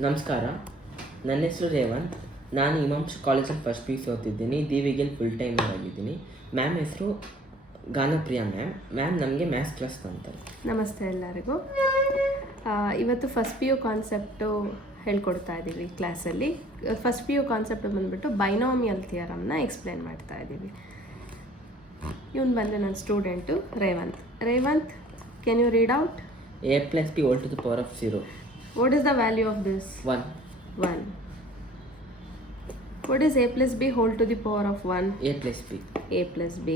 ನಮಸ್ಕಾರ, ನನ್ನ ಹೆಸರು ರೇವಂತ್. ನಾನು ಞCₙb̓ ಕಾಲೇಜಲ್ಲಿ ಫಸ್ಟ್ PUC ಓದ್ತಿದ್ದೀನಿ. DVGಲ್ಲಿ ಫುಲ್ ಟೈಮ್ ಆಗಿದ್ದೀನಿ. ಮ್ಯಾಮ್ ಹೆಸರು ಗಾನಪ್ರಿಯಾ ಮ್ಯಾಮ್ ನಮಗೆ ಮ್ಯಾಥ್ಸ್ ಕ್ಲಾಸ್ ಅಂತಾರೆ. ನಮಸ್ತೆ ಎಲ್ಲರಿಗೂ. ಇವತ್ತು ಫಸ್ಟ್ PU ಕಾನ್ಸೆಪ್ಟು ಹೇಳ್ಕೊಡ್ತಾ ಇದ್ದೀವಿ ಕ್ಲಾಸಲ್ಲಿ. ಫಸ್ಟ್ PU ಕಾನ್ಸೆಪ್ಟ್ ಬಂದುಬಿಟ್ಟು ಬೈನಾಮಿಯಲ್ ಥಿಯರಮ್ನ ಎಕ್ಸ್ಪ್ಲೇನ್ ಮಾಡ್ತಾ ಇದ್ದೀವಿ. ಇವನು ಬಂದು ನನ್ನ student Revanth, can you read out? a+b whole to the power of 0. What is the value of this? 1. What is a+b whole to the power of 1? a+b. a+b.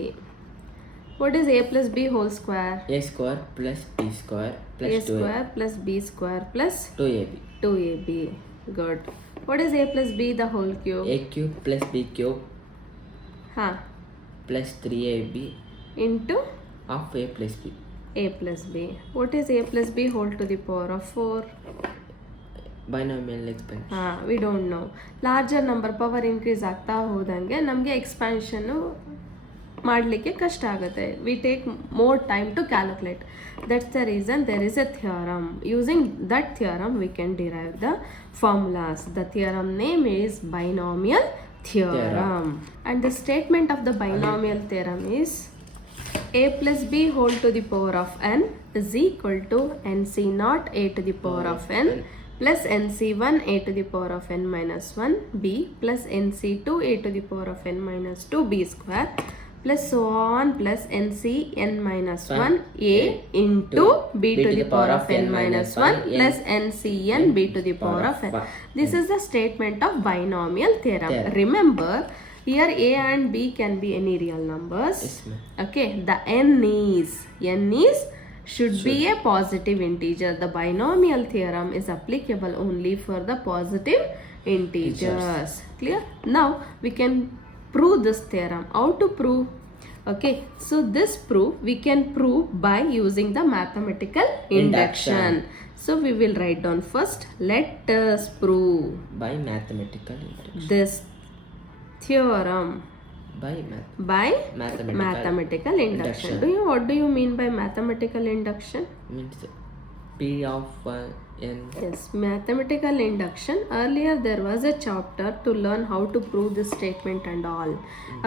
What is a+b whole square? a square plus b square plus a square plus b square plus 2ab. 2ab. Good. What is a+b the whole cube? a cube plus b cube plus 3ab into of a+b. a+b. What is a+b whole to the power of 4? Binomial expansion. We don't know. Larger number power increase ಆಗ್ತಾ ಹೋದಂಗೆ ನಮಗೆ expansion ಮಾಡಲಿಕ್ಕೆ ಕಷ್ಟ ಆಗುತ್ತೆ. We take more time to calculate. That's the reason there is a theorem. Using that theorem we can derive the formulas. The theorem name is Binomial Theorem. And the statement of the Binomial Theorem is a+b whole to the power of n is equal to ⁿC0 a to the power of n plus ⁿC1 a to the power of n minus 1 b plus ⁿC2 a to the power of n minus 2 b square plus so on plus ⁿCn minus 1 a into b to the power of n minus 1 plus ⁿCn b to the power of n. This is the statement of binomial theorem. Remember, here a and b can be any real numbers. Yes, ma'am. Okay, the n is should be a positive integer. The binomial theorem is applicable only for the positive integers. Clear? Now we can prove this theorem. How to prove? Okay, so this proof we can prove by using the mathematical induction. So we will write down first. Let us prove By mathematical induction. this theorem by mathematical induction. What do you mean by mathematical induction? Means p of n. Yes, mathematical induction. Earlier there was a chapter to learn how to prove this statement and all.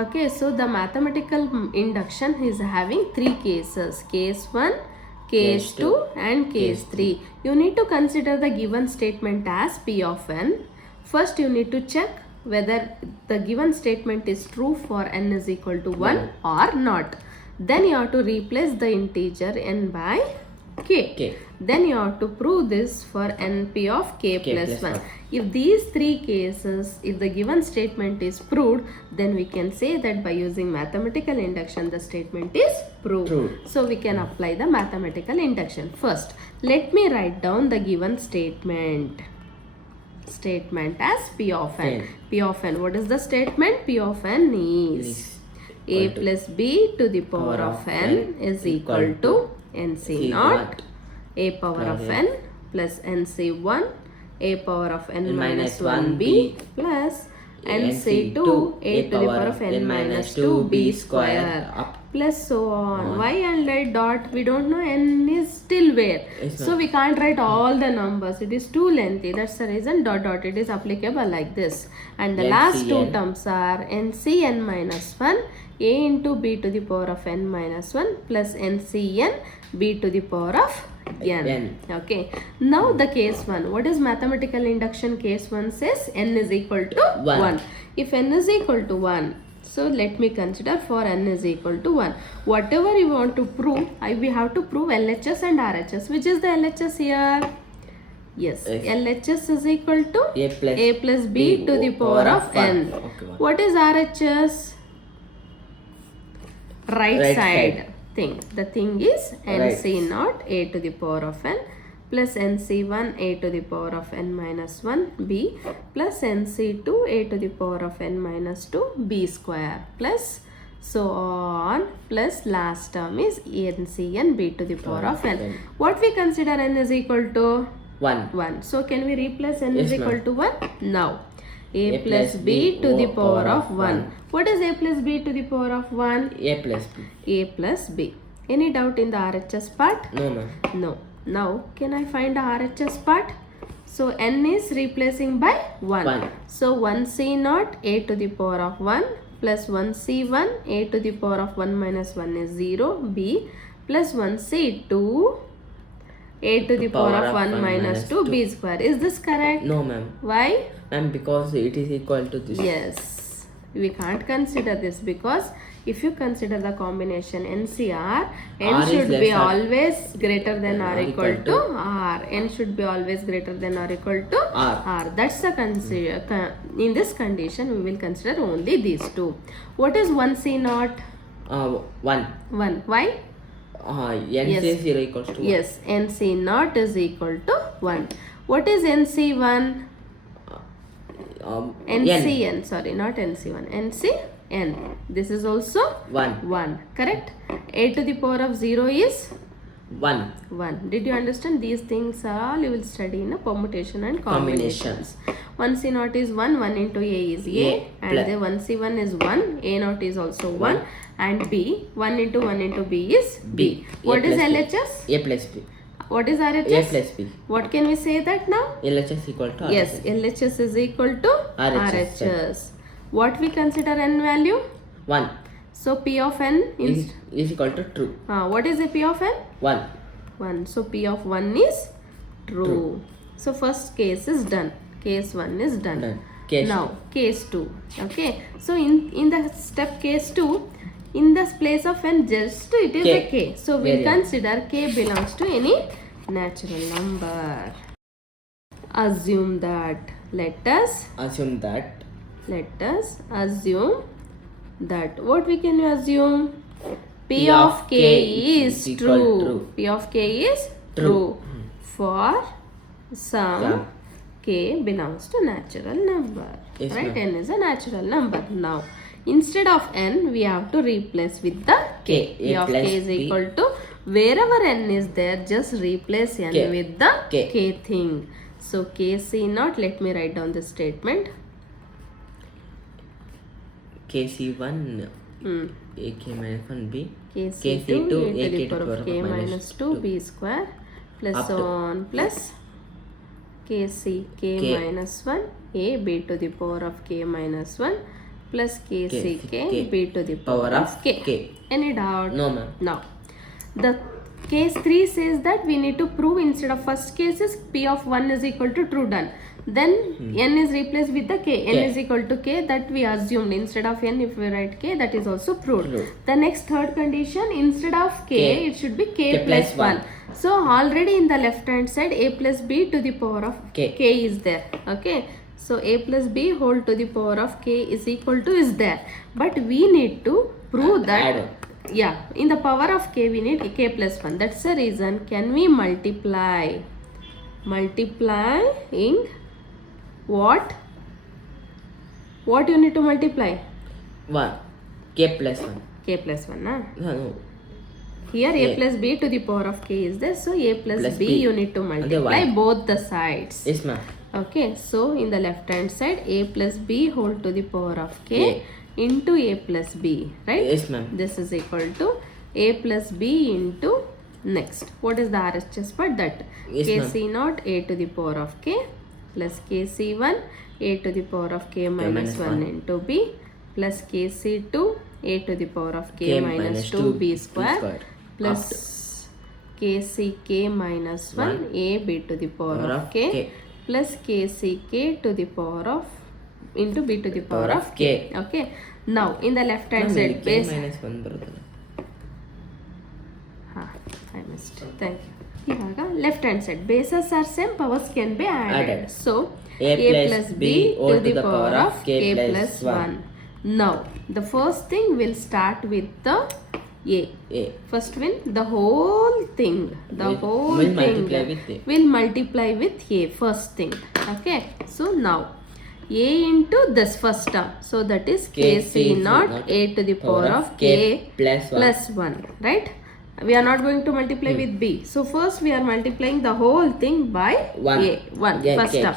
Okay, so the mathematical induction is having three cases: case 1, case 2 and case 3. You need to consider the given statement as p of n. First you need to check whether the given statement is true for n is equal to 1 or not. Then you have to replace the integer n by k. Then you have to prove this for np of k plus 1. If these three cases, if the given statement is proved, then we can say that by using mathematical induction the statement is proved. So we can apply the mathematical induction. First, let me write down the given statement as p of n. P of n, what is the statement? P of n is a+b to the power of n is equal to ⁿC0 a power of n plus ⁿC1 a power of n minus 1b plus ⁿC2 a to the power of n minus 2b square plus so on. Why and like dot? We don't know n is still where. So we can't write all the numbers. It is too lengthy. That's the reason dot dot. It is applicable like this. And the last two terms are ⁿCn minus 1 a into b to the power of n minus 1 plus ⁿCn b to the power of n. Okay. Now the case 1. What is mathematical induction? Case 1 says n is equal to 1. If n is equal to 1, so let me consider for n is equal to 1. Whatever you want to prove, we have to prove LHS and RHS. Which is the LHS here? Yes, LHS is equal to a plus b to the power of n. What is RHS? Right side thing. The thing is ⁿC0 a to the power of n plus ⁿC1 a to the power of n minus 1 b plus ⁿC2 a to the power of n minus 2 b square plus so on plus last term is ⁿCn b to the power of n. What we consider n is equal to 1. So can we replace n is equal to 1? Now a plus b to the power of 1. What is a plus b to the power of 1? A plus b. A plus b. Any doubt in the RHS part? No, ma'am. No. Now, can I find the RHS part? So n is replacing by 1. 1. So 1c0 a to the power of 1 plus 1c1 a to the power of 1 minus 1 is 0 b plus 1c2 a to the power of 1 minus 2 b square. Is this correct? No, ma'am. Why? Ma'am, because it is equal to this. Yes. We can't consider this because if you consider the combination NCR, n R is should be less or always greater than or equal equal to R. N should be always greater than or equal to R. That's the consider. In this condition, we will consider only these two. What is 1C0? 1. 1. Why? N Yes. is 0 equals to 1. Yes, NC0 is equal to 1. What is NC1? NCN, sorry, not NC1. NCN. This is also 1. 1. Correct? A to the power of 0 is 1. 1. Did you understand? These things all you will study in a permutation and combinations. 1C0 is 1. 1 into A is A. And plus. the 1C1 is 1. A0 is also 1. And B. 1 into 1 into B is B. What is LHS? A plus B. What is RHS? A plus B. What can we say that now? LHS equal to Yes, RHS. LHS is equal to RHS. RHS. What we consider n value? 1 So P of n is equal to true. what is the P of n? 1. 1. So P of 1 is true. So first case is done. Case 1 is done. Done. Case Now case 2. Okay. So in the step case 2, in the place of n just it is a k. So we Very consider k belongs to any natural number. Assume that. Let us Assume that assume that. What we can assume? P of k is true. P of k is true for some k belongs to natural number. Yes, Right? ma'am. N is a natural number. Now, instead of n, we have to replace with the k. P of plus k is B. equal to, wherever n is there, just replace n K. with the K. k thing. So, KC0, let me write down the statement. KC1 Hmm. AK minus 1B. KC2 a to the power of k minus 2 b square plus Up so to on plus KC k minus 1 a b to the power of k minus 1 plus KC k b to the power of k. Any doubt? No, ma'am. Now, the case 3 says that we need to prove instead of first case is P of 1 is equal to true, done. Then n is replaced with the k. N is equal to k, that we assumed. Instead of n, if we write k, that is also proved. The next third condition, instead of k, it should be k plus 1. So already in the left hand side, a plus b to the power of k is there. Okay. So a plus b whole to the power of k is equal to is there. But we need to prove that. Yeah, in the power of k we need k plus 1. That's the reason. Can we multiply? Multiplying what? What you need to multiply? 1. K plus 1. K plus 1, na? No. Here a plus b to the power of k is there. So a plus b you need to multiply both the sides. Yes, ma'am. Okay, so in the left hand side, a plus b whole to the power of k into a plus b, right? Yes, ma'am. This is equal to a plus b into next. What is the RHS part? That Yes, KC0 a to the power of k plus KC1 a to the power of k minus 1 into b plus KC2 a to the power of k minus 2 b square plus KCk minus 1 a b to the power of k plus KCk to the power of into b to the power of k. Okay. Now in the left hand side base. minus 1 ಬರುತ್ತದೆ. I missed. Thank you. ಇವಾಗ left hand side bases are same powers can be added. So a plus b to the power of k plus 1. Now the first thing will start with the a. First the whole thing will multiply with a first thing. Okay. So now a into this first term. So that is KC0 a to the power of k plus 1. Right? We are not going to multiply with b. So first we are multiplying the whole thing by 1 first term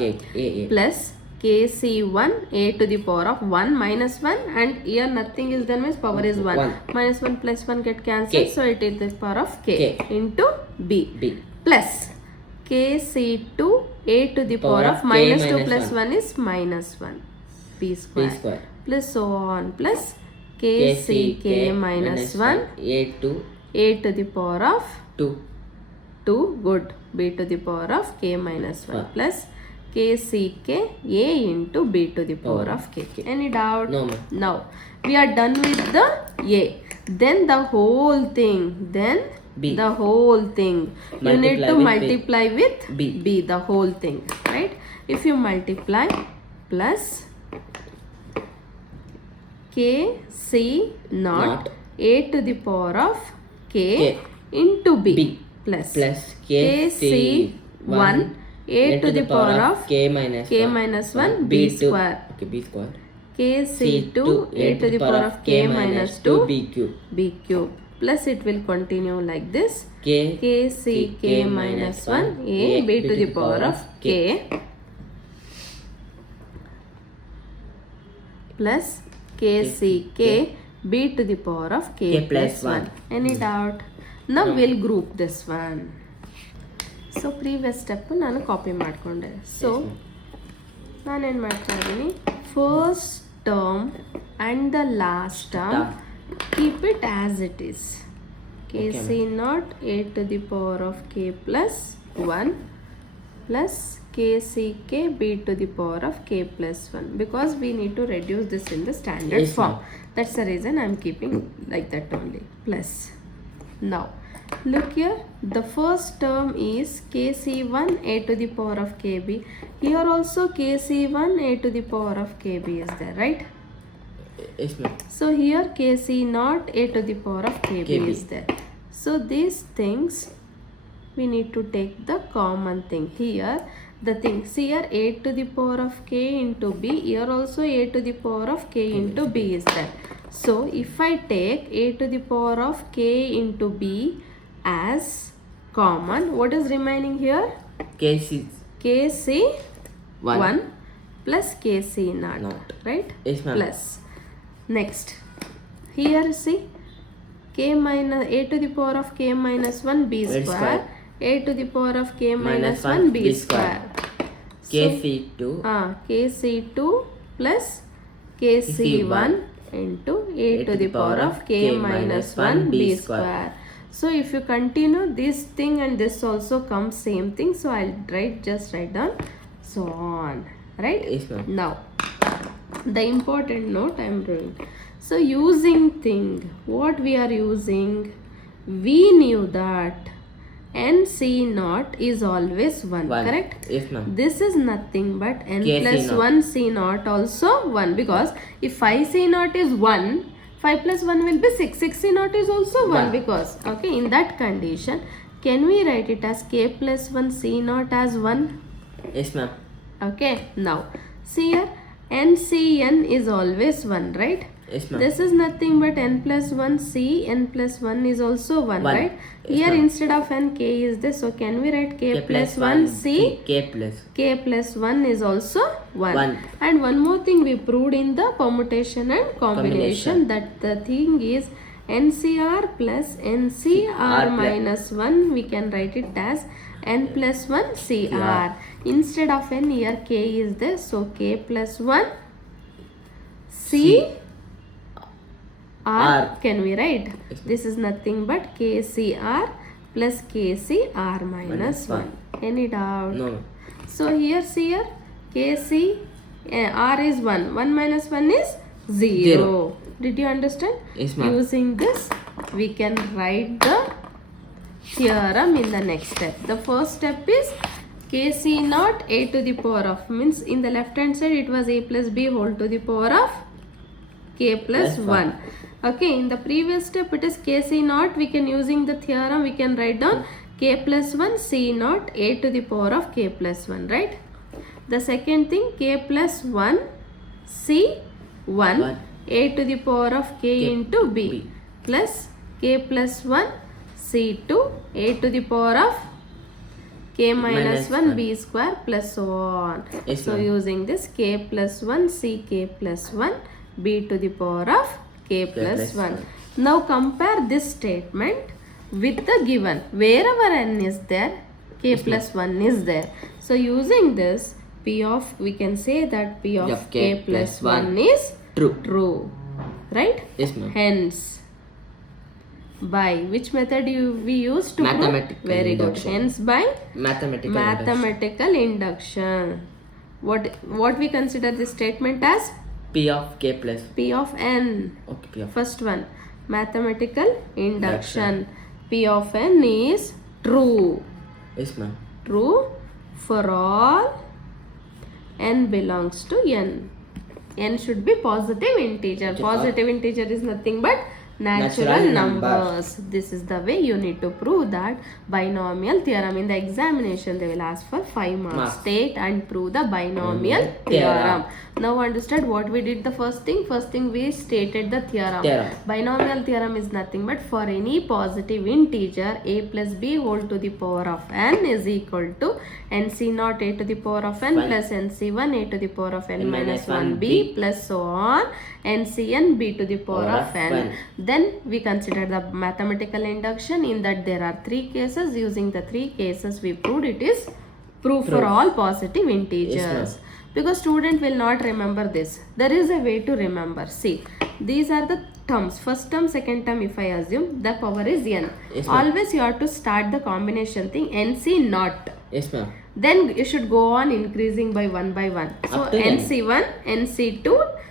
plus KC1 a to the power of 1 minus 1, and here nothing is done means power is 1. Minus 1 plus 1 get cancelled. So it is the power of k into b plus kc2 a to the power of minus 2 plus 1 is minus 1 b square plus so on plus kck minus 1 a to the power of 2 good b to the power of k minus 1 plus kck a into b to the power of k. Any doubt? No, ma'am. Now we are done with the a. Then the whole thing. Then B. the whole thing. You need to with multiply with B. the whole thing. Right? If you multiply plus kc naught a to the power of k into b plus kc1 a to the power of k minus 1 b square. Okay, b square. kc2 a to the power of k minus 2 b cube plus it will continue like this. kck minus 1 a b to the power of k plus kck b to the power of k plus 1. Any doubt? Now we'll group this one. So previous step ನಾನು copy ಮಾಡಿಕೊಂಡೆ. So ನಾನೇನು ಮಾಡ್ತಾ ಇದ್ದೀನಿ, first term and the last term keep it as it is. kc naught a to the power of k plus 1 plus kck b to the power of k plus 1 because we need to reduce this in the standard form. That's the reason I am keeping like that only. Plus now look here, the first term is kc1 a to the power of kb. Here also kc1 a to the power of kb is there, right? Yes, ma'am. So here kc naught a to the power of kb is there. So these things we need to take the common thing. Here the thing, see here a to the power of k into b, here also a to the power of k into b is there. So if I take a to the power of k into b as common, what is remaining here? kc1 plus kc naught, right? Yes, ma'am. Plus next here see k minus a to the power of k minus 1 b square, a to the power of k minus 1 b square. kc2 plus kc1 into a to the power of k minus 1 b square. So if you continue this thing and this also comes same thing, so I'll just write down so on, right? Yes, ma'am. Now the important note I am doing. So using thing, what we are using, we knew that nc naught is always 1, correct? Yes, ma'am. This is nothing but n KC plus naught. 1 c naught also 1 because if 5 c naught is 1, 5 plus 1 will be 6. 6 c naught is also 1 because, okay, in that condition, can we write it as k plus 1 c naught as 1? Yes, ma'am. Okay, now see here, ncn is always 1, right? Yes, ma'am. This is nothing but n plus 1 c, n plus 1 is also 1, right? Yes, Here ma'am. instead of n, k is this. So can we write k plus 1 c? K plus 1 is also 1. And one more thing we proved in the permutation and combination, that the thing is ncr plus ncr minus 1, we can write it as n plus 1 cr. Instead of n, here k is there. So k plus 1 c r can we write? This is nothing but kcr plus kcr minus 1. Any doubt? No. So here see here kc r is 1. 1 minus 1 is 0. Did you understand? Yes, ma'am. Using this we can write the theorem in the next step. The first step is kc naught a to the power of, means in the left hand side it was a plus b whole to the power of k plus 1. Okay, in the previous step it is kc naught, we can using the theorem we can write down k plus 1 c naught a to the power of k plus 1, right? The second thing k plus 1 c 1 a to the power of k into b plus k plus 1 c2 a to the power of k minus 1 b square plus so on. Yes, So ma'am. using this k plus 1 c k plus 1 b to the power of k plus 1. Now compare this statement with the given. Wherever n is there, k plus 1 is there. So using this, we can say that P of k plus 1 is true. Right? Yes, ma'am. Hence, by which method we use to Mathematical prove? Very induction. good. Hence by Mathematical induction. What we consider this statement as? P of k plus. P of n. Okay, P of. First one, mathematical induction. P of n is true. Yes, ma'am. True for all n belongs to n. N should be positive integer. Okay. Positive integer is nothing but natural numbers. This is the way you need to prove that binomial theorem. In the examination, they will ask for 5 marks. State and prove the binomial theorem. Now understand what we did the first thing. First thing we stated the theorem. Binomial theorem is nothing but for any positive integer a plus b whole to the power of n is equal to НC0 a to the power of n plus NC1 a to the power of n minus 1b plus so on NCn b to the power of n. Then we consider the mathematical induction. In that there are 3 cases. Using the 3 cases we proved it is proof for all positive integers. Yes, because student will not remember this. There is a way to remember. See, these are the terms. First term, second term, if I assume the power is n. Yes, always you have to start the combination thing NC0. Yes, ma'am. Then you should go on increasing by 1 by 1. So NC1, NC2,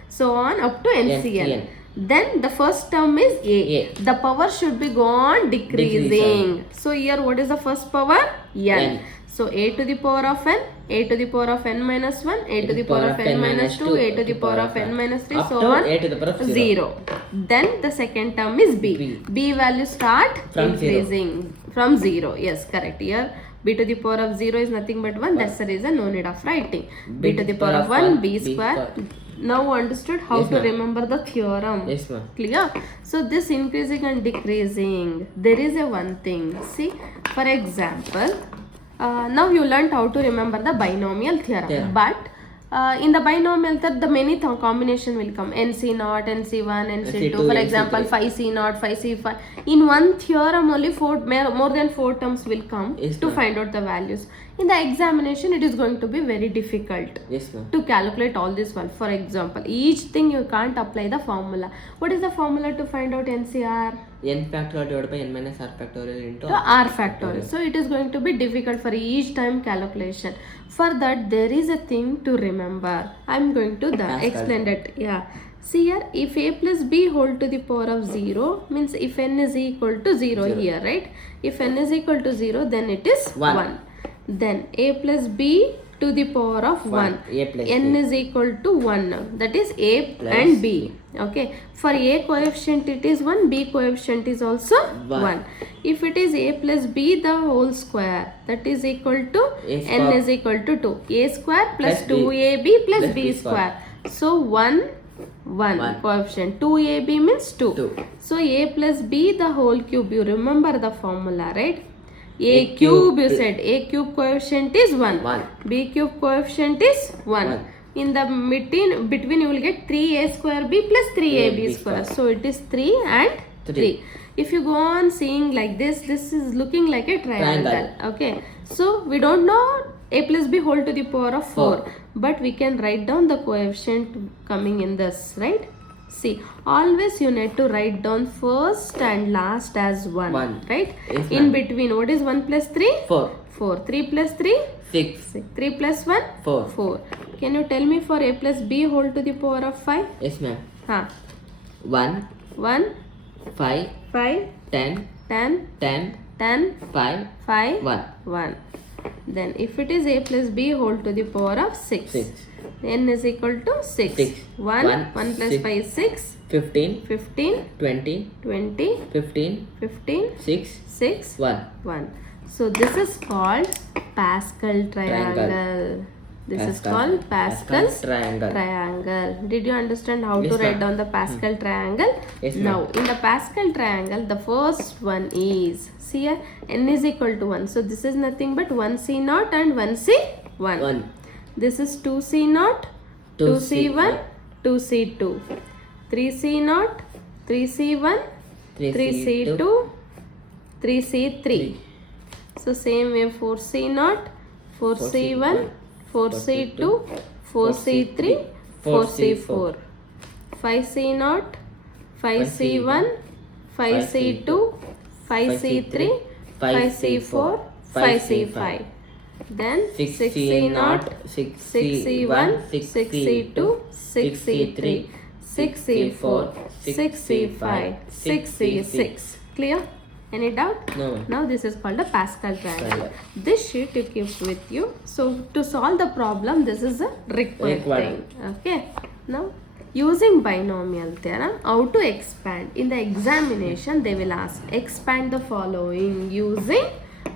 so on up to NCn. Then the first term is a. The power should be gone decreasing. So here what is the first power? N. So a to the power of n, a to the power of n minus 1, a to the power of n minus 2, a to the power of n minus 3, so on, a to the power of 0. Then the second term is b. B value start increasing from 0. Yes, correct. Here b to the power of 0 is nothing but 1. That's the reason no need of writing. B to the power of 1, b square. Now understood how to remember the theorem. Yes, ma'am. Clear? So this increasing and decreasing. There is a one thing. See, for example, now you learned how to remember the binomial theorem. But in the binomial theorem, the many combination will come. NC0, NC1, NC2. For example, 5C0, 5C5. In one theorem, only more than 4 terms will come to find out the values. In the examination, it is going to be very difficult to calculate all this one. For example, each thing you can't apply the formula. What is the formula to find out NCR? N factorial divided by n minus r factorial into r factorial. So it is going to be difficult for each time calculation. For that, there is a thing to remember. I am going to explain that. Yeah. See here, if a plus b whole to the power of 0 means if n is equal to 0 here, right? If n is equal to 0, then it is 1. Then a plus b to the power of 1. N is equal to 1. That is a and b. Okay. For a coefficient it is 1. B coefficient is also 1. If it is a plus b the whole square, that is equal to n is equal to 2. A square plus 2ab plus b square. So 1 coefficient. 2ab means 2. So a plus b the whole cube. You remember the formula, right? A cube, you said. A cube coefficient is 1. B cube coefficient is 1. In the between you will get 3a square b plus 3ab square. So it is 3 and 3. If you go on seeing like this is looking like a triangle. Okay. So we don't know a plus b whole to the power of 4. But we can write down the coefficient coming in this, right? See, always you need to write down first and last as 1. Right? In between, what is 1 plus 3? 4. 3 plus 3? 6. 3 plus 1? 4. Can you tell me for a plus b whole to the power of 5? Yes, ma'am. 1, 5, 10, 5, 1. Then if it is a plus b whole to the power of 6. N is equal to 6. 1 plus 5 is 6. 15, 20, 15, 6, 1. So this is called Pascal triangle. This is called Pascal's triangle. Did you understand how to write down the Pascal triangle? Yes, now, in the Pascal triangle, the first one is, see here, n is equal to 1. So this is nothing but 1C0 and 1C1. This is 2C0, 2C1, 2C2. 3C0, 3C1, 3C2, 3C3. So same way 4C0, 4C1, 4C2, 4C3, 4C4. 5C0, 5C1, 5C2, 5C3, 5C4, 5C5. Then 6C0, 6C1, 6C2, 6C3, 6C4, 6C5, 6C6. Clear? Any doubt? No. Now this is called a Pascal triangle. This sheet you keep with you. So to solve the problem, this is a required thing. Okay. Now using binomial theorem, how to expand? In the examination, they will ask expand the following using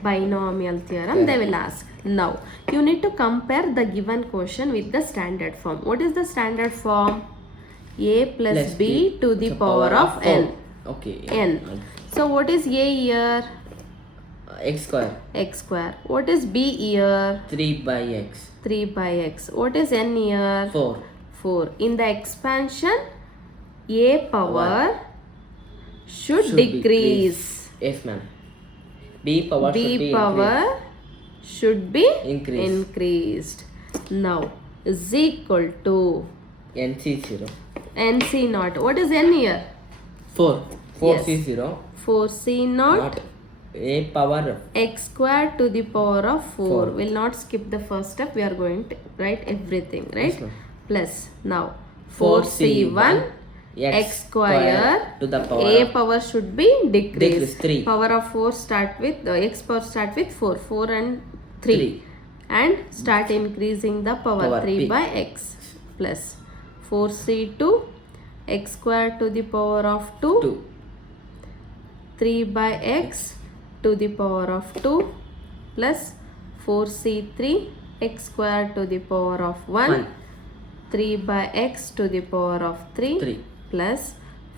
binomial theorem. They will ask. Now you need to compare the given question with the standard form. What is the standard form? A plus b to the power of n. Okay. N. So what is a here? X square. X square. What is b here? 3 by x. 3 by x. What is n here? 4. 4. In the expansion, a power should decrease. Yes, ma'am. B power should be increased. Now is equal to NC0. NC0. What is n here? 4. Yes. 4C0. 4C0. Not a power X square to the power of 4. 4. Will not skip the first step. We are going to write everything, right? Yes, ma'am. Plus now 4C1 x square to the power a power should be decreased. 3. Power of 4 start with x power start with 4. 4 and 3. And start increasing the power 3 P. by x plus 4C2 x square to the power of 2. 3 by x to the power of 2 plus 4C3 x square to the power of 1. 3 by x to the power of 3 plus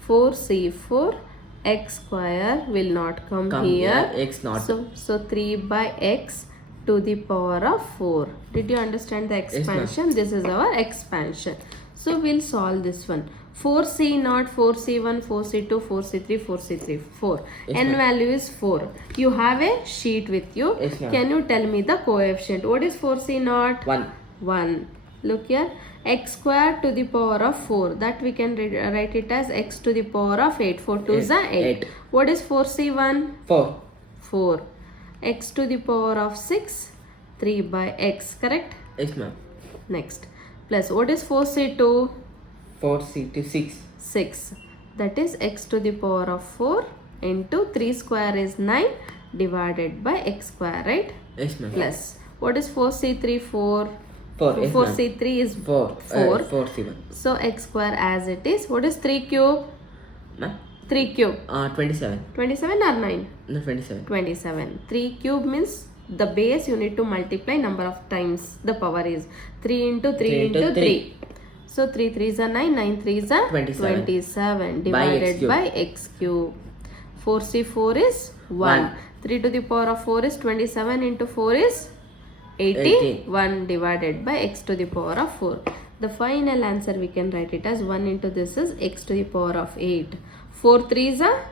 4C4 x square will not come here. X not. So 3 by x to the power of 4. Did you understand the expansion? This is our expansion. So we'll solve this one. 4C0, 4C1, 4C2, 4C3, 4C3, 4. N value is 4. You have a sheet with you. Yes, can you tell me the coefficient? What is 4C0? 1. 1. Look here. X square to the power of 4. That we can write it as x to the power of 8. 4 2 is 8. What is 4C1? 4. 4. X to the power of 6. 3 by x. Correct? Yes, ma'am. Next. Plus what is 4C2? 4C2 6. 6. That is x to the power of 4 into 3 square is 9 divided by x square, right? Yes, ma'am. Plus what is 4C3? 4. 4. 4C3 is 4. 4C1. So x square as it is. What is 3 cube? Ma'am? 3 cube. 27. 27 or 9? No, 27. 27. 3 cube means the base you need to multiply number of times the power is 3 into 3 into 3. So 3 3s are 9, 9 3s are 27 divided by x cube. 4C4 is 1. 3 to the power of 4 is 27 into 4 is 81 divided by x to the power of 4. The final answer we can write it as 1 into this is x to the power of 8. 4 3s are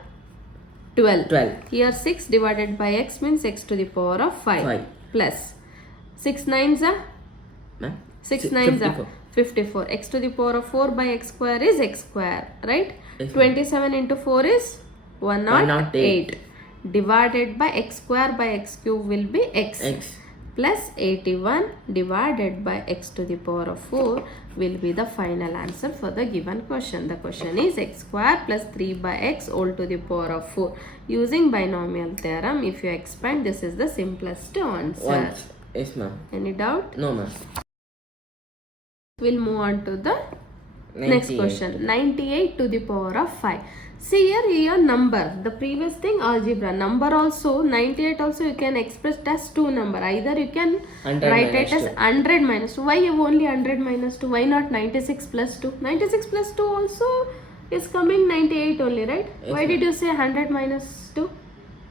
12. Here 6 divided by x means x to the power of 5. Plus 6 9s are 6 9s are 54. X to the power of 4 by x square is x square, right? Yes, 27 into 4 is 108. Divided by x square by x cube will be x. Plus 81 divided by x to the power of 4 will be the final answer for the given question. The question is x square plus 3 by x all to the power of 4. Using binomial theorem, if you expand, this is the simplest answer. Yes, ma'am. Any doubt? No, ma'am. We'll move on to the next question. 98 to the power of 5. See here number. The previous thing algebra. Number also 98 also you can express as 2 number. Either you can write it as 100 minus 2. Why only 100 minus 2? Why not 96 plus 2? 96 plus 2 also is coming 98 only, right? Yes, why did you say 100 minus 2?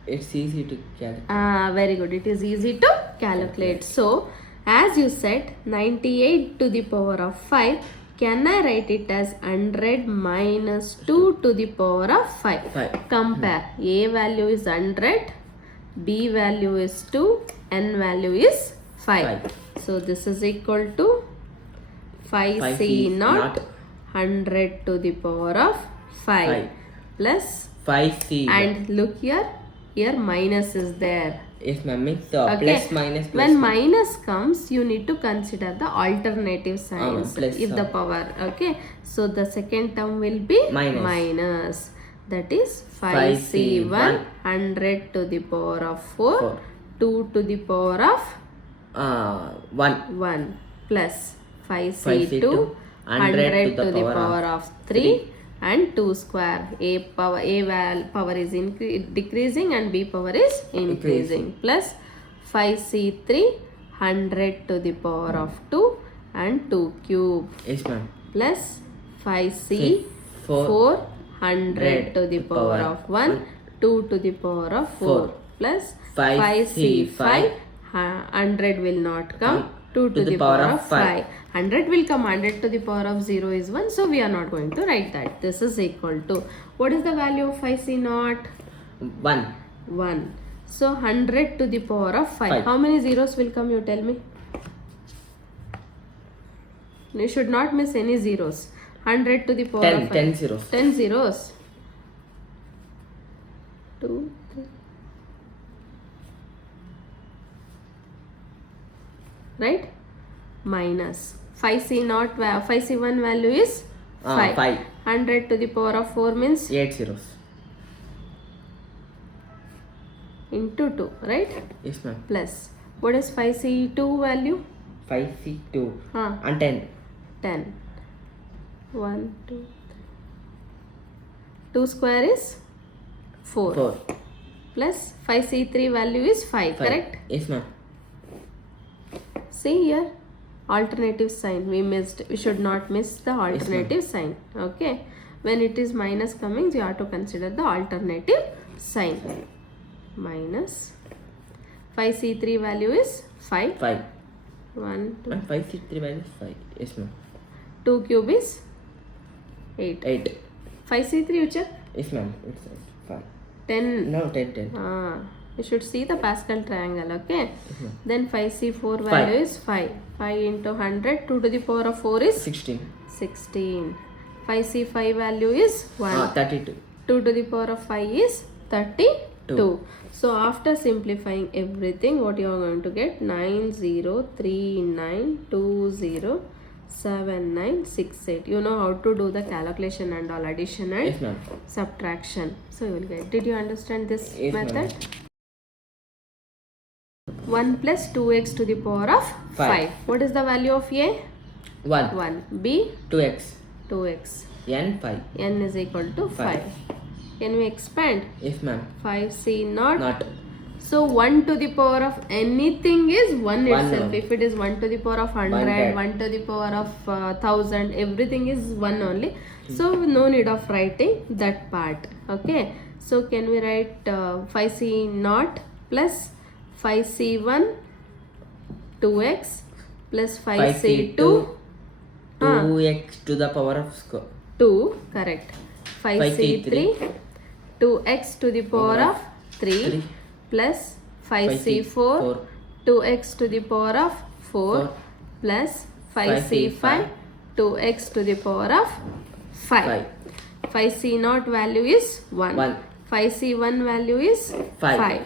It's easy to calculate. Very good. It is easy to calculate. So as you said 98 to the power of 5. Can I write it as 100 minus 2 to the power of 5? Compare. A value is 100. b value is 2, n value is 5. So this is equal to 5c naught 100 to the power of 5 plus 5c. And look here minus is there. Yes ma'am, means plus minus. When minus comes, you need to consider the alternative signs plus, if the power. Okay, so the second term will be minus. That is 5c1 100 to the power of 4, 2 to the power of 1 plus 5c2 100 to the power of 3 and 2 square. A power is decreasing and b power is increasing plus 5c3 100 to the power of 2 and 2 cube. Yes ma'am. Plus 5c4 100 to the power of 1, 2 to the power of 4 plus 5c5 100 will not come, 2 to the power of 5. 100 will come, 100 to the power of 0 is 1, so we are not going to write that. This is equal to, what is the value of 5c naught? 1. So 100 to the power of 5. How many zeros will come, you tell me? You should not miss any zeros. 100 to the power of 5. 10 zeros. 10 zeros. 2, 3. Right? Minus 5c naught, 5c1 value is 5. 100 to the power of 4 means 8 zeros. Into 2, right? Yes ma'am. Plus, what is 5c2 value? 5c2 and 10. 10. 1, 2, 3. 2 square is 4. Plus 5c3 value is 5, correct? Yes ma'am. See here, alternative sign we missed. We should not miss the alternative sign. Okay, when it is minus coming, you have to consider the alternative sign. Minus 5c3 value is 5. 1, 2. And 5c3 value is 5. Yes ma'am. 2 cube is 8. 5c3 you check? Yes ma'am. It's 5. 10. No, 10. You should see the Pascals triangle, okay? Then 5c4 value is 5. 5 into 100, 2 to the power of 4 is 16. 5c5 value is 1. 32. 2 to the power of 5 is 32. So after simplifying everything, what you are going to get? 9039207968. You know how to do the calculation and all, addition and subtraction. So you will get. Did you understand this method? 1 plus 2x to the power of 5. What is the value of a? 1. b? 2x. 2x. n 5. n is equal to 5. Can we expand? Yes ma'am. 5c naught. Not. So 1 to the power of anything is 1 itself. If it is 1 to the power of 100, 1 to the power of 1000, everything is 1 only. So no need of writing that part. Okay. So can we write 5c naught plus 5c1 2x plus 5c2 2x to the power of 2, correct. 5c3 2x to the power of 3 plus 5c4 2x to the power of 4 plus 5c5 2x to the power of 5. 5c naught value is 1. 5c1 value is 5.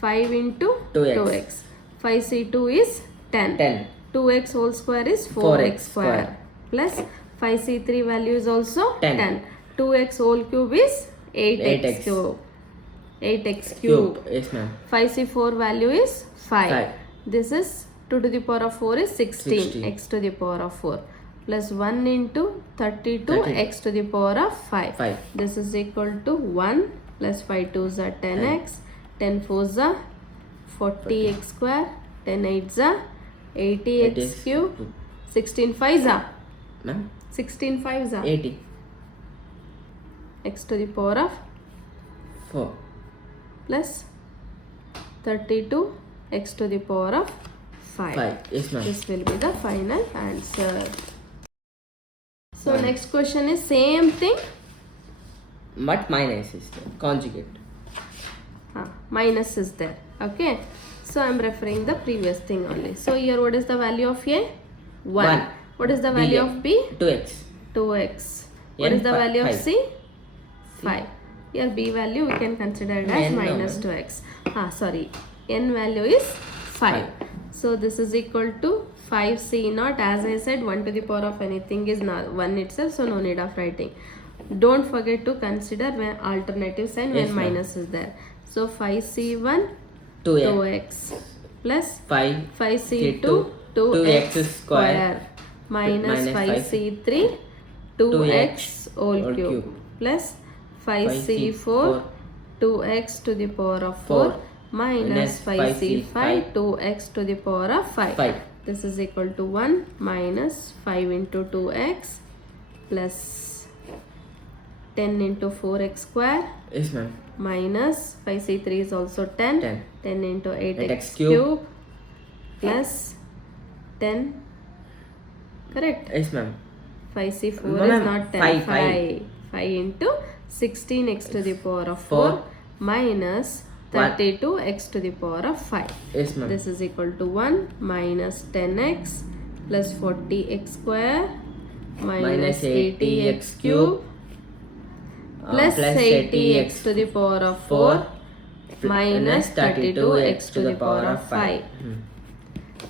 5 into 2x. 5c2 is 10. 2x whole square is 4x square. Plus 5c3 value is also 10. 2x whole cube is 8x cube. 8x cube. Yes ma'am. 5c4 value is 5. This is 2 to the power of 4 is 16. X to the power of 4. Plus 1 into 32 x to the power of 5. This is equal to 1 plus 5 2s are 10x. 10 4s are 40x square. 10 8s are 80x cube. 16 5s are 16 5s are 80. X to the power of 4 plus 32 x to the power of 5. Yes ma'am. This will be the final answer. So next question is same thing but minus is conjugate. minus is there. Okay, so I'm referring the previous thing only. So here what is the value of A? 1. What is the value of B? 2x. 2x. What N is the value of 5. C? 5. Here B value we can consider it as N minus no. 2x. Sorry, N value is 5. So this is equal to 5c0. As I said, 1 to the power of anything is not 1 itself, so no need of writing. Don't forget to consider when alternative sign when Yes, ma'am. minus is there. So 5c1 2x. 2x plus 5c2 2x square minus 5c3 2x whole cube plus 5c4 2x to the power of 4 minus 5c5 2x to the power of 5. This is equal to 1 minus 5 into 2x plus 10 into 4x square Yes, ma'am. minus 5c3 is also 10. 10 into 8x 8x cube. plus 10. Correct? Yes, ma'am. 5c4 Ma'am, is not 10. 5. 5 into 16x to the power of 4 minus 32x to the power of 5. Yes, ma'am. This is equal to 1 minus 10x plus 40x square minus 80x cube plus 80x to the power of 4 minus 32x to the power of 5.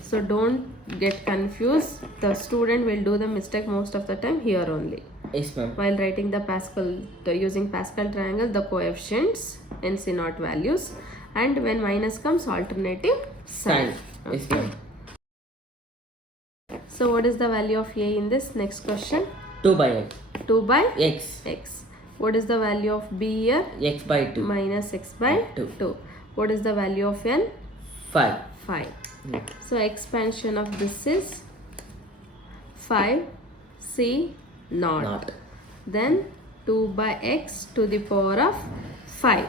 So don't get confused. The student will do the mistake most of the time here only. Yes, ma'am. While writing the using Pascal triangle, the coefficients ⁿCₙ values, and when minus comes, alternative sign. Yes, ma'am. So what is the value of A in this? Next question. 2 by x. 2 by X. x. What is the value of B here? X by 2. Minus x by 2. What is the value of N? 5. 5. So expansion of this is 5 C naught. Then 2 by x to the power of 5.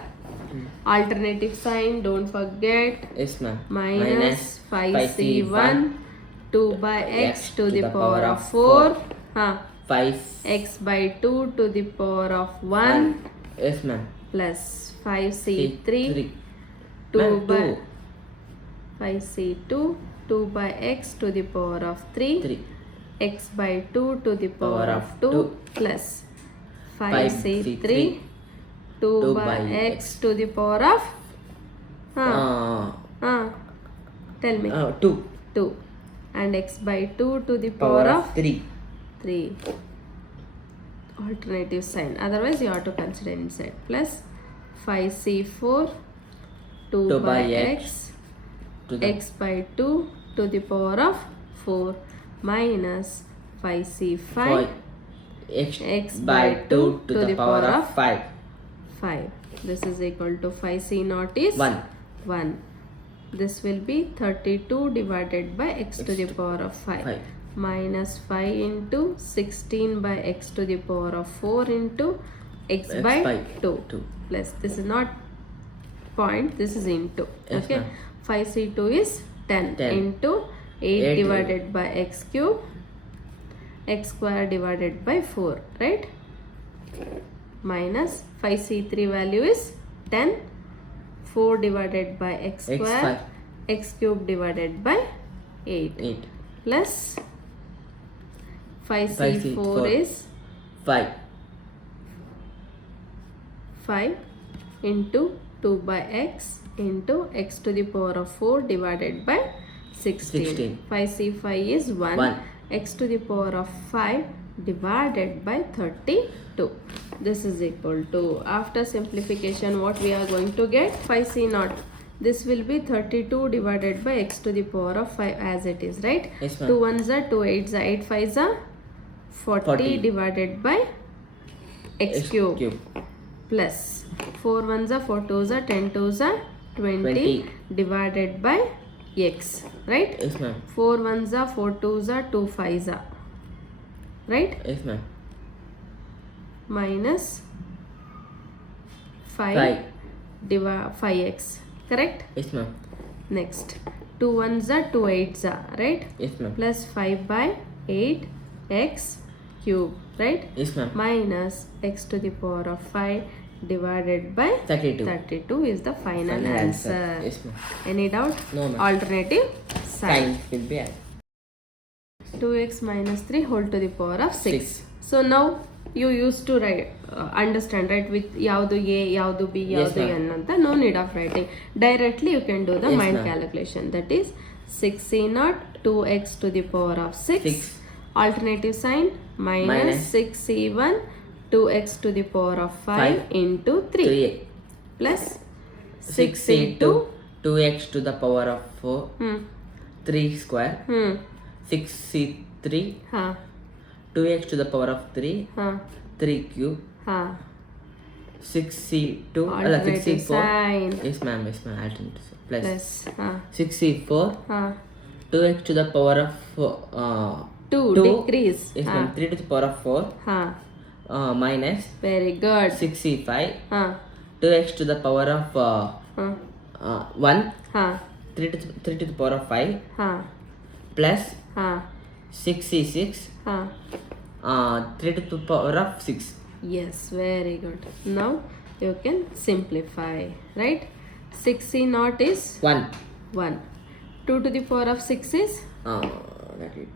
Alternative sign, don't forget. Yes, ma'am. Minus 5c1 2 by x to the power of 4. 5. X by 2 to the power of 1 Yes, ma'am. plus 5c3 2 Ma'am, by 2. 5c2 2 by x to the power of 3 x by 2 to the power of 2 plus 5c3 2 by x to the power of tell me 2 and x by 2 to the power of 3. 3. Alternative sign, otherwise you have to consider inside, plus 5c4 2 by x To the x by 2 to the power of 4 minus 5c5 x by 2 to the power of 5. 5. This is equal to 5c0 is 1. This will be 32 divided by x to the power of 5 minus 5 into 16 by x to the power of 4 into x by 2 plus, this is not point, this is into. Yes, okay, 5c2 is 10 into 8 divided by x cube, x square divided by 4, right? Minus 5c3 value is 10, 4 divided by x square, x cube divided by 8 plus 5c4 is 5 into 2 by x into x to the power of 4 divided by 16. 5c5 is 1. X to the power of 5 divided by 32. This is equal to, after simplification, what we are going to get? 5c0. This will be 32 divided by x to the power of 5 as it is, right? Yes, ma'am. 2 1s are 2 8s are 8 5s are 40 divided by x cube plus 4 1s are 4 2s are 10 2s are 20 divided by x, right? Yes, ma'am. 4 1s are 4 2s are 2 5s are, right? Yes, ma'am. Minus 5 5x, correct? Yes, ma'am. Next 2 1s are 2 8s are, right? Yes, ma'am. Plus 5 by 8 x cube, right? Yes, ma'am. Minus x to the power of 5 divided by 32. 32 is the final Final answer. Yes, ma'am. Any doubt? No, ma'am. Alternative sign. Sign will be added. 2x minus 3 whole to the power of 6. 6. So now you used to write, understand, right, with yaudu a, yaudu b, yaudu ma'am. n anta. No need of writing. Directly you can do the Yes, mind ma'am. calculation. That is 6c0 2x to the power of 6. 6. Alternative sign minus Minus 6c1 2x to the power of 5 into 3 3. plus 6 into 2x to the power of 4. 3 square. 6c3. ha 2x to the power of 3. ha 3 cube. ha 6c2. Alternative 6c4. sign Yes, ma'am. Yes, ma'am. Alternative. Plus plus ha 6c4. ha 2x to the power of 2 2. decrease. Yes, ha ma'am. 3 to the power of 4. ha Minus very good. 6c5. ha 2x to the power of ha 1. ha 3 to the power of 5. ha Plus ha 6c6. ha 3 to the power of 6. Yes, very good. Now you can simplify, right? 6c0 is 1. 1. 2 to the power of 6 is That is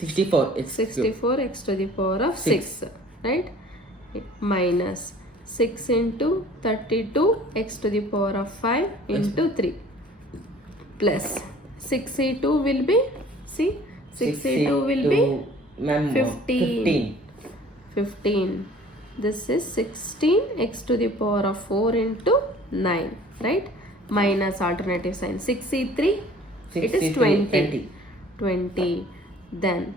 64. It's 64 x to the power of 6, right? Minus 6 into 32 x to the power of 5 into 3 plus 6c2 will be, see, 6c2 will be 15. 15. This is 16 x to the power of 4 into 9, right? Minus alternative sign 6c3, it is 20. 20. Then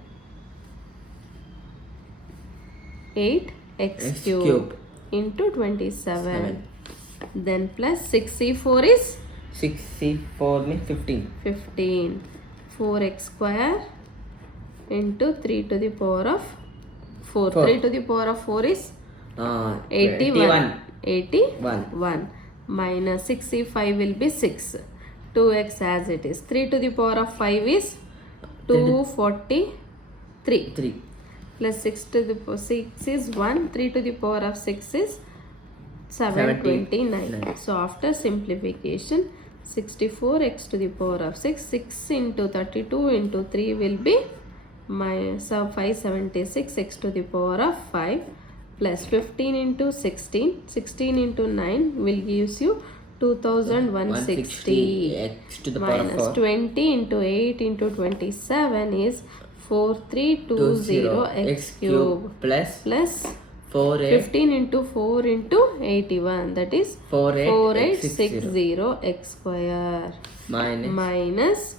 8x cube into 27. Then plus 6c4 is 6c4 means 15. 15. 4x square into 3 to the power of 4. 3 to the power of 4 is 81. 81. Minus 6c5 will be 6. 2x as it is. 3 to the power of 5 is 243. 3. Plus 6 to the power 6 is 1. 3 to the power of 6 is 729. So after simplification, 64x to the power of 6. 6 into 32 into 3 will be 576 x to the power of 5 plus 15 into 16. 16 into 9 will gives you 2160 x to the power of minus 4. 20 into 8 into 27 is 4320 x cube plus plus 4x 15 into 4 into 81, that is 4860 x square minus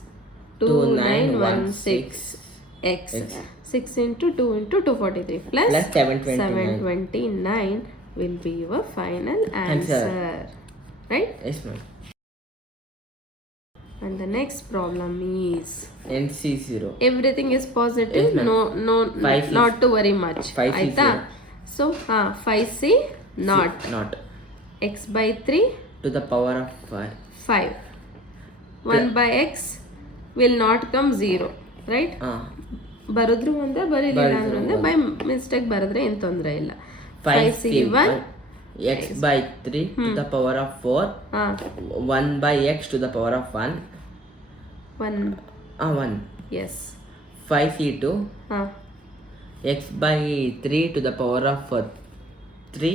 2916 x. 6 into 2 into 243 plus 729 will be your final answer. Right? Yes, ma'am. And the next problem is NC0. everything is positive. Yes, ma'am. No, 5C. not to worry much. 5C0. Aita? So 5c not Not. x by 3 To the power of 5. 5. 1 by x will not come 0, right? ಬರೆದ್ರು ಒಂದೇ ಬರೀಲಿಲ್ಲ ಅಂದ್ರೆ ಒಂದೇ by mistake ಬರೆದ್ರೆ ಏನು ತೊಂದರೆ ಇಲ್ಲ. 5c1 x by 3 to the power of 4. 1 by x to the power of 1. 1. Yes. 5c2 x by 3 to the power of 3.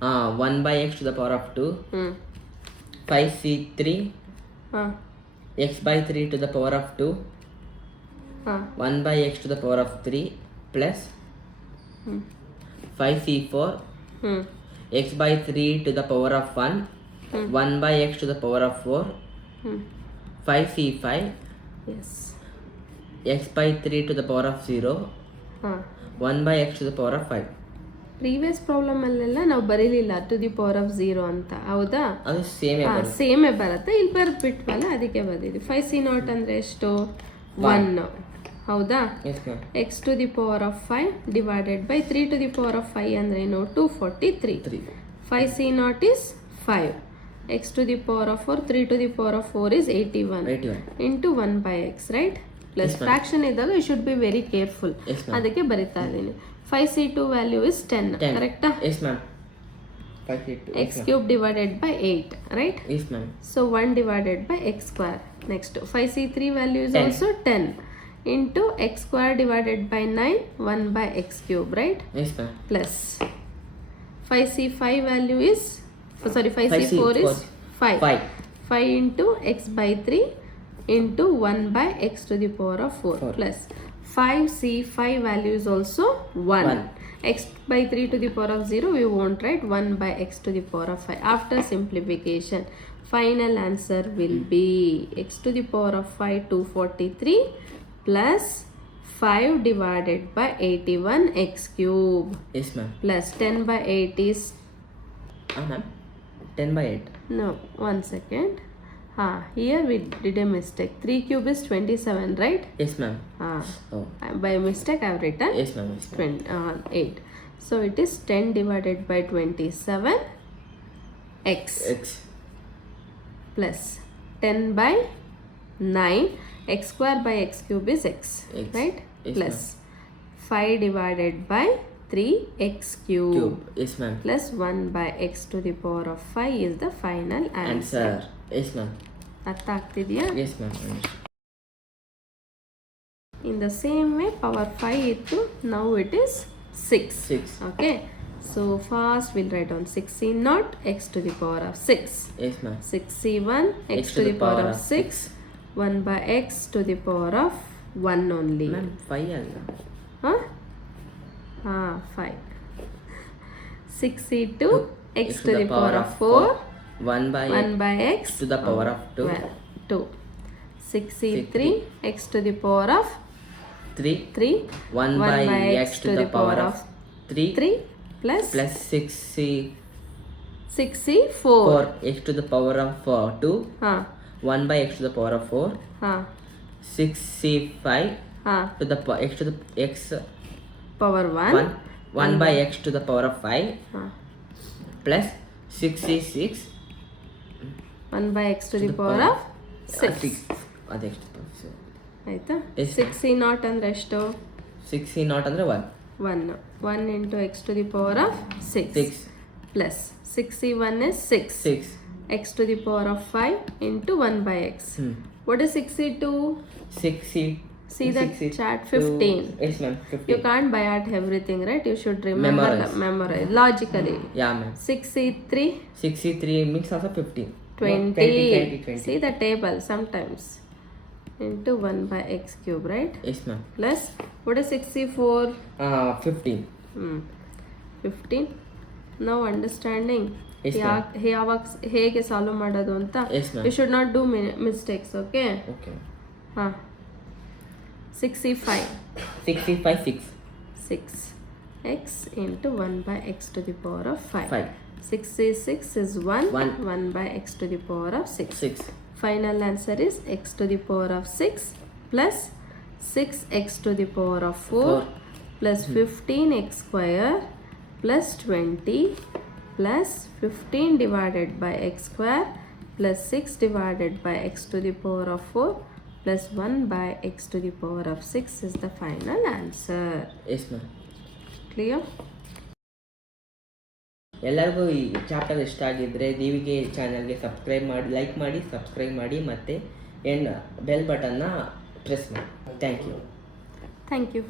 1 by x to the power of 2. 5c3 x by 3 to the power of 2. 1 by x to the power of 3 plus 5c4 x by 3 to the power of 1. 1 by x to the power of 4. 5c5 yes. x by 3 to the power of 0. 1 by x to the power of 5. Previous problem ಅಲ್ಲೆಲ್ಲ ನಾವು ಬರೀಲಿಲ್ಲ to the power of 0 ಅಂತ, ಹೌದಾ? ಅದು ಸೇಮೇ ಬರುತ್ತೆ. ಇಲ್ಲಿ ಬರೆದ್ಬಿಟ್ವಲ್ಲ, ಅದಕ್ಕೆ ಬಂದಿದೆ. 5c0 ಅಂದರೆ ಎಷ್ಟು? 1, ಹೌದಾ? X to the power of 5 divided by 3 to the power of 5 ಅಂದ್ರೆ ಏನು? 243. 5c0 is 5. x to the power of 4, 3 to the power of 4 is 81 into 1 by x, right? Plus fraction idaga you should be very careful. Adakke barita idini. 5c2 value is 10. Correct? Yes, ma'am. x cube divided by 8, right? Yes, ma'am. So 1 divided by x square. Next 5c3 value is 10. also 10 into x square divided by 9, 1 by x cube, right? Yes, ma'am. Plus 5c5 value is 5c4 is 5. 5 into x by 3 into 1 by x to the power of 4. Plus 5c5 value is also 1. X by 3 to the power of 0 we won't write, 1 by x to the power of 5. After simplification, final answer will be x to the power of 5 243 plus 5 divided by 81 x cube. Yes, ma'am. Plus 10 by 8 is Ma'am. 10 by 8. no, 1 second. Here we did a mistake. 3 cube is 27, right? Yes, ma'am. Oh. By mistake I have written Yes, ma'am. Yes, ma'am. 8. So it is 10 divided by 27 x X. plus 10 by 9 x square by x cube is x, X. right? Yes, Plus 5 divided by 3 x cube, Cube. Yes, ma'am. plus 1 by x to the power of 5 is the final answer. Yes, ma'am. ಅರ್ಥ ಆಗ್ತಿದೆಯಾ? Yes, ma'am. In the same way power 5 ittu, now it is 6. 6. Okay, so first we'll write on 6c0 x to the power of 6. Yes, ma'am. 6c1 x to the power of 6, 1 by x to the power of 1 only. Ma'am, 5 ಅಲ್ಲ. 5. 6c2 x to the power of 4, 1 by x to the power of 2. 2. 6c3 x to the power of 3. 1 by x to the power of 3 plus 6c4 x to the power of 2. 1 by x to the power of 4. 6c5 to the x to the x power 1. 1 by x to the power of 5 plus 6c6 1 by x to the power of 6. ಅದೇ ಆಯ್ತಾ? Yes. 6c0 ಅಂದ್ರೆ ಎಷ್ಟು? 6c0 ಅಂದರೆ 1 into x to the power of 6 plus 6c1 is 6 x to the power of 5 into 1 by x. What is 6c2? 6c. See the chat, 15. Yes, ma'am. 15. You can't by heart everything, right? You should remember, memorize logically. Yeah, ma'am. 6c3 means also 15. 20. 20. See the table sometimes. Into 1 by x cube, right? Yes, ma'am. Plus what is 6c4? 15. 15. Now understanding. Yes, ma'am. ಹೇಗೆ solve ಮಾಡೋದು ಅಂತ. Yes, ma'am. You should not do mistakes, okay? Okay. 6c5 6 x into 1 by x to the power of 5. 6c6 is 1 by x to the power of 6. Final answer is x to the power of 6 plus 6x to the power of 4 plus 15x square plus 20 plus 15 divided by x square plus 6 divided by x to the power of 4 plus 1 by x to the power of 6 is the final answer. Yes, ma'am. Clear? ಎಲ್ಲರಿಗೂ ಈ chapter ಇಷ್ಟ ಆಗಿದ್ದರೆ ದಿವಿಗೆ ಚಾನಲ್ಗೆ subscribe ಮಾಡಿ, like ಮಾಡಿ, subscribe ಮಾಡಿ ಮತ್ತು bell ಬಟನ್ನ ಪ್ರೆಸ್ ಮಾಡಿ. Thank you.